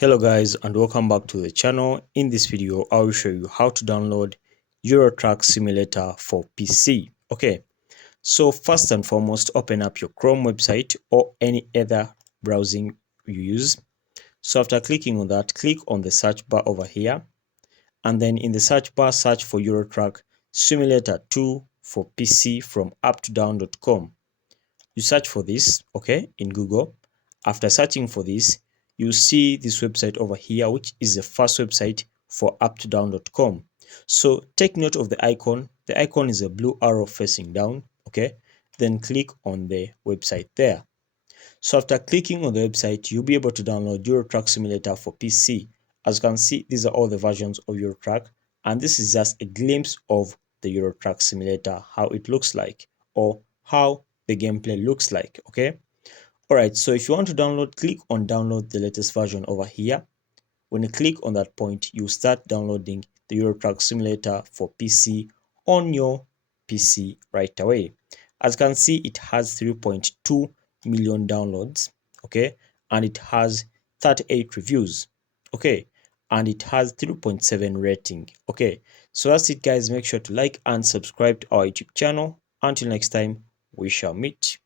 Hello guys, and welcome back to the channel. In this video I will show you how to download Euro Truck Simulator for PC. Okay, so first and foremost, open up your Chrome website or any other browsing you use. So after clicking on that, click on the search bar over here, and then in the search bar search for Euro Truck Simulator 2 for PC from uptodown.com. You search for this, okay, in Google. After searching for this, you see this website over here, which is the first website for uptodown.com. So take note of the icon. The icon is a blue arrow facing down, okay? Then click on the website there. So after clicking on the website, you'll be able to download Euro Truck Simulator for PC. As you can see, these are all the versions of Euro Truck, and this is just a glimpse of the Euro Truck Simulator, how it looks like, or how the gameplay looks like. Okay, all right, so if you want to download, click on download the latest version over here. When you click on that point, you start downloading the Euro Truck Simulator for PC on your PC right away. As you can see, it has 3.2 million downloads, okay, and it has 38 reviews, okay, and it has 3.7 rating. Okay, so that's it guys. Make sure to like and subscribe to our YouTube channel. Until next time, we shall meet.